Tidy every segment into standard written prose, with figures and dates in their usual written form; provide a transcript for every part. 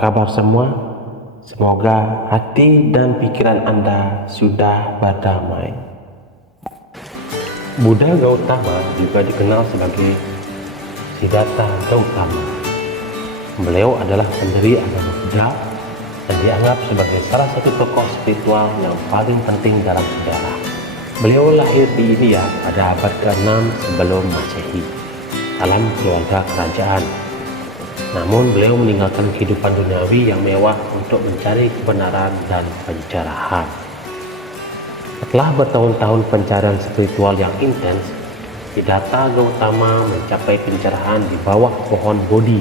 kabar semua? Semoga hati dan pikiran Anda sudah berdamai. Buddha Gautama juga dikenal sebagai Siddhartha Gautama. Beliau adalah pendiri agama Buddha dan dianggap sebagai salah satu tokoh spiritual yang paling penting dalam sejarah. Beliau lahir di India pada abad ke-6 sebelum Masehi dalam keluarga kerajaan. Namun beliau meninggalkan kehidupan duniawi yang mewah untuk mencari kebenaran dan pencerahan. Setelah bertahun-tahun pencarian spiritual yang intens, Siddhartha Gautama mencapai pencerahan di bawah pohon Bodhi.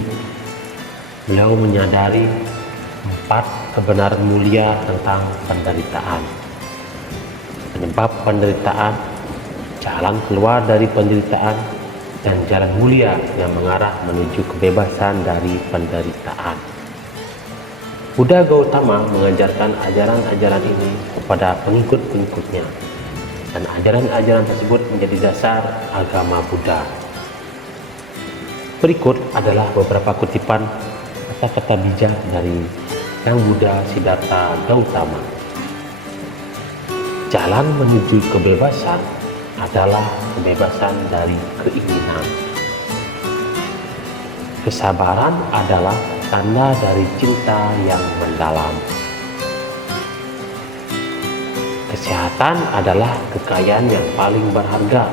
Beliau menyadari 4 kebenaran mulia tentang penderitaan. Penyebab penderitaan, jalan keluar dari penderitaan, dan jalan mulia yang mengarah menuju kebebasan dari penderitaan. Buddha Gautama mengajarkan ajaran-ajaran ini kepada pengikut-pengikutnya, dan ajaran-ajaran tersebut menjadi dasar agama Buddha. Berikut adalah beberapa kutipan kata-kata bijak dari Sang Buddha Siddhartha Gautama. Jalan menuju kebebasan adalah kebebasan dari keinginan. Kesabaran adalah tanda dari cinta yang mendalam. Kesehatan adalah kekayaan yang paling berharga.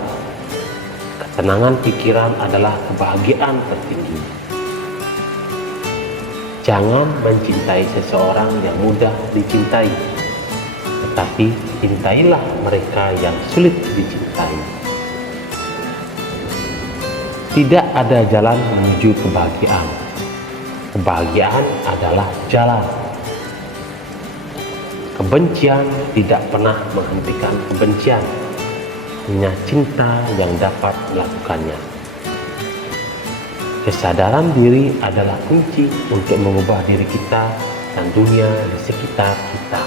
Ketenangan pikiran adalah kebahagiaan tertinggi. Jangan mencintai seseorang yang mudah dicintai, tetapi cintailah mereka yang sulit dicintai. Tidak ada jalan menuju kebahagiaan. Kebahagiaan adalah jalan. Kebencian tidak pernah menghentikan kebencian. Hanya cinta yang dapat melakukannya. Kesadaran diri adalah kunci untuk mengubah diri kita dan dunia di sekitar kita.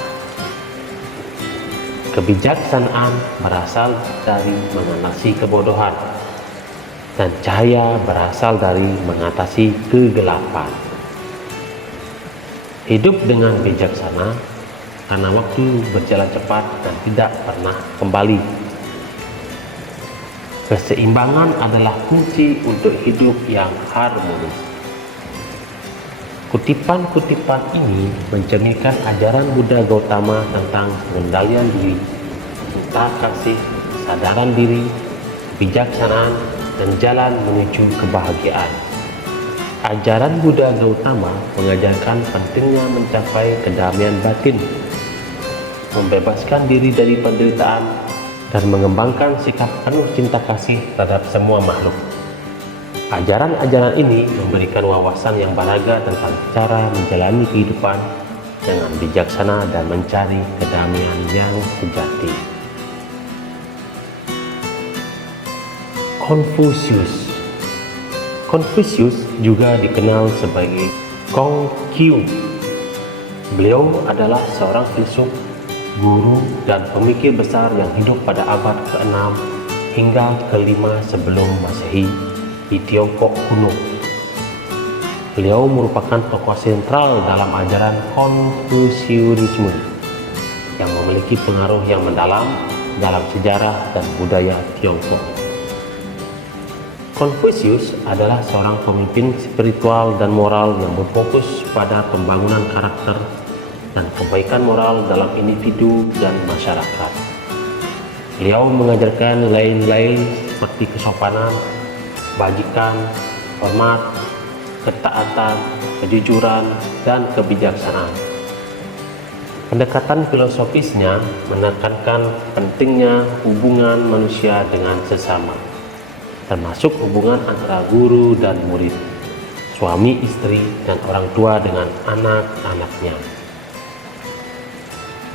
Kebijaksanaan berasal dari mengatasi kebodohan, dan cahaya berasal dari mengatasi kegelapan. Hidup dengan bijaksana karena waktu berjalan cepat dan tidak pernah kembali. Keseimbangan adalah kunci untuk hidup yang harmonis. Kutipan-kutipan ini mencerminkan ajaran Buddha Gautama tentang pengendalian diri, cinta kasih, kesadaran diri, kebijaksanaan, dan jalan menuju kebahagiaan. Ajaran Buddha Gautama mengajarkan pentingnya mencapai kedamaian batin, membebaskan diri dari penderitaan, dan mengembangkan sikap penuh cinta kasih terhadap semua makhluk. Ajaran-ajaran ini memberikan wawasan yang berharga tentang cara menjalani kehidupan dengan bijaksana dan mencari kedamaian yang sejati. Konfusius juga dikenal sebagai Kongqiu. Beliau adalah seorang filsuf, guru, dan pemikir besar yang hidup pada abad ke-6 hingga ke-5 sebelum Masehi di Tiongkok kuno. Beliau merupakan tokoh sentral dalam ajaran Konfusianisme yang memiliki pengaruh yang mendalam dalam sejarah dan budaya Tiongkok. Konfusius adalah seorang pemimpin spiritual dan moral yang berfokus pada pembangunan karakter dan kebaikan moral dalam individu dan masyarakat. Beliau mengajarkan nilai-nilai seperti kesopanan, kebajikan, hormat, ketaatan, kejujuran, dan kebijaksanaan. Pendekatan filosofisnya menekankan pentingnya hubungan manusia dengan sesama, termasuk hubungan antara guru dan murid, suami istri, dan orang tua dengan anak-anaknya.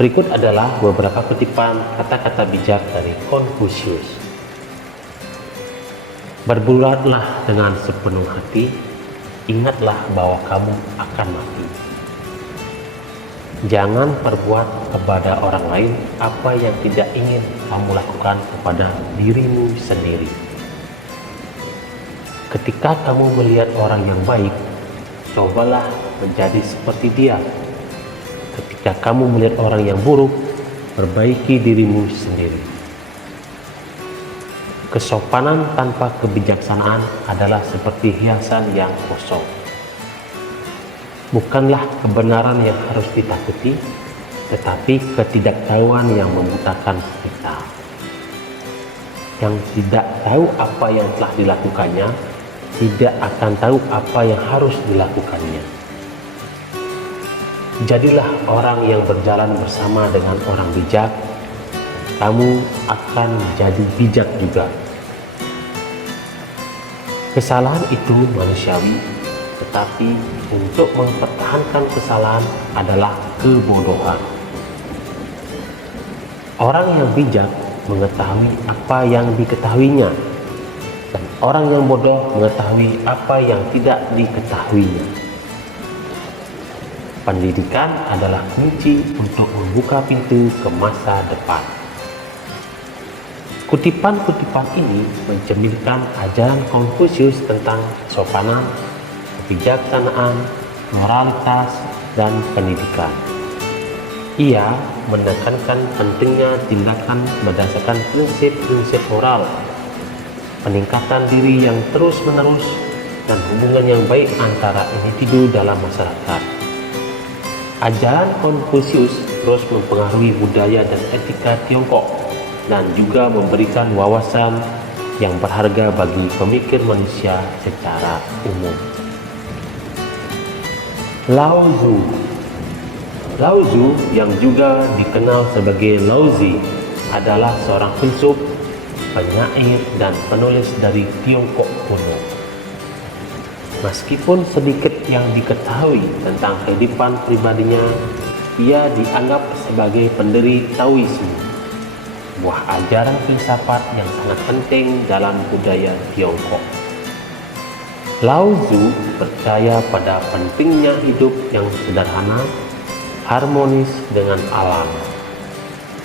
Berikut adalah beberapa kutipan kata-kata bijak dari Konfusius. Berbuatlah dengan sepenuh hati, ingatlah bahwa kamu akan mati. Jangan perbuat kepada orang lain apa yang tidak ingin kamu lakukan kepada dirimu sendiri. Ketika kamu melihat orang yang baik, cobalah menjadi seperti dia. Ketika kamu melihat orang yang buruk, perbaiki dirimu sendiri. Kesopanan tanpa kebijaksanaan adalah seperti hiasan yang kosong. Bukanlah kebenaran yang harus ditakuti, tetapi ketidaktahuan yang membutakan kita. Yang tidak tahu apa yang telah dilakukannya, tidak akan tahu apa yang harus dilakukannya. Jadilah orang yang berjalan bersama dengan orang bijak, kamu akan menjadi bijak juga. Kesalahan itu manusiawi, tetapi untuk mempertahankan kesalahan adalah kebodohan. Orang yang bijak mengetahui apa yang diketahuinya, dan orang yang bodoh mengetahui apa yang tidak diketahuinya. Pendidikan adalah kunci untuk membuka pintu ke masa depan. Kutipan-kutipan ini mencerminkan ajaran Konfusius tentang kesopanan, kebijaksanaan, moralitas, dan pendidikan. Ia menekankan pentingnya tindakan berdasarkan prinsip-prinsip moral, peningkatan diri yang terus-menerus, dan hubungan yang baik antara individu dalam masyarakat. Ajaran Konfusius terus mempengaruhi budaya dan etika Tiongkok dan juga memberikan wawasan yang berharga bagi pemikir manusia secara umum. Lao Tzu yang juga dikenal sebagai Lao Tzu adalah seorang filsuf, penyair, dan penulis dari Tiongkok kuno. Meskipun sedikit yang diketahui tentang kehidupan pribadinya, ia dianggap sebagai pendiri Taoisme, sebuah ajaran filsafat yang sangat penting dalam budaya Tiongkok. Lao Tzu percaya pada pentingnya hidup yang sederhana, harmonis dengan alam,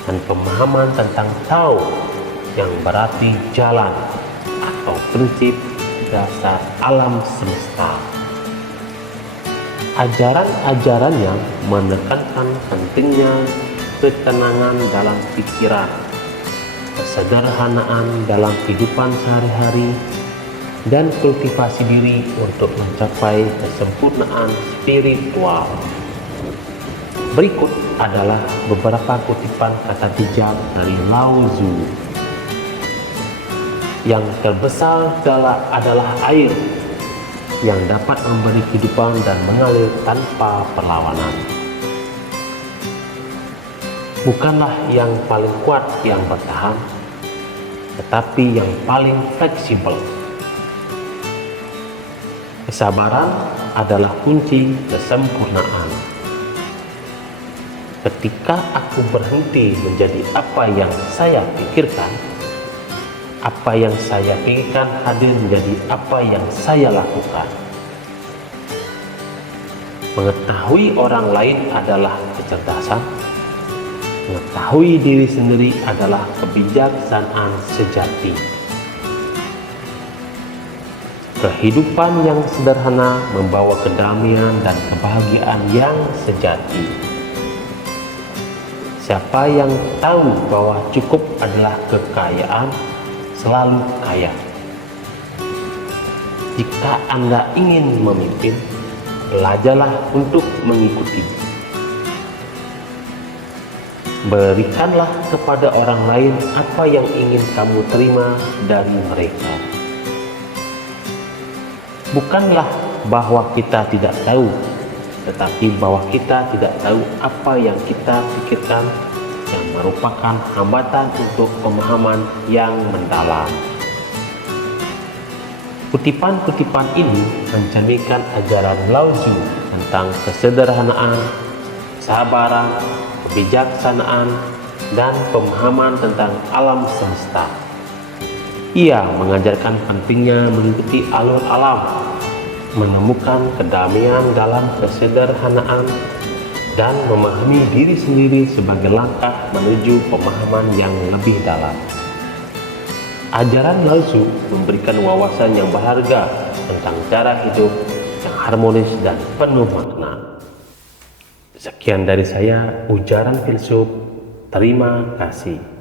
dan pemahaman tentang Tao yang berarti jalan atau prinsip dasar alam semesta. Ajaran-ajarannya menekankan pentingnya ketenangan dalam pikiran, kesederhanaan dalam kehidupan sehari-hari, dan kultivasi diri untuk mencapai kesempurnaan spiritual. Berikut adalah beberapa kutipan kata bijak dari Lao Tzu. Yang terbesar adalah air yang dapat memberi kehidupan dan mengalir tanpa perlawanan. Bukanlah yang paling kuat yang bertahan, tetapi yang paling fleksibel. Kesabaran adalah kunci kesempurnaan. Ketika aku berhenti menjadi apa yang saya pikirkan, apa yang saya pikirkan hadir menjadi apa yang saya lakukan. Mengetahui orang lain adalah kecerdasan. Mengetahui diri sendiri adalah kebijaksanaan sejati. Kehidupan yang sederhana membawa kedamaian dan kebahagiaan yang sejati. Siapa yang tahu bahwa cukup adalah kekayaan, selalu kaya. Jika Anda ingin memimpin, belajarlah untuk mengikuti. Berikanlah kepada orang lain apa yang ingin kamu terima dari mereka. Bukanlah bahwa kita tidak tahu, tetapi bahwa kita tidak tahu apa yang kita pikirkan yang merupakan hambatan untuk pemahaman yang mendalam. Kutipan-kutipan ini mencerminkan ajaran Lao Tzu tentang kesederhanaan, kesabaran, kebijaksanaan, dan pemahaman tentang alam semesta. Ia mengajarkan pentingnya mengikuti alur alam, menemukan kedamaian dalam kesederhanaan, dan memahami diri sendiri sebagai langkah menuju pemahaman yang lebih dalam. Ajaran Lao Tzu memberikan wawasan yang berharga tentang cara hidup yang harmonis dan penuh makna. Sekian dari saya, ujaran filsuf. Terima kasih.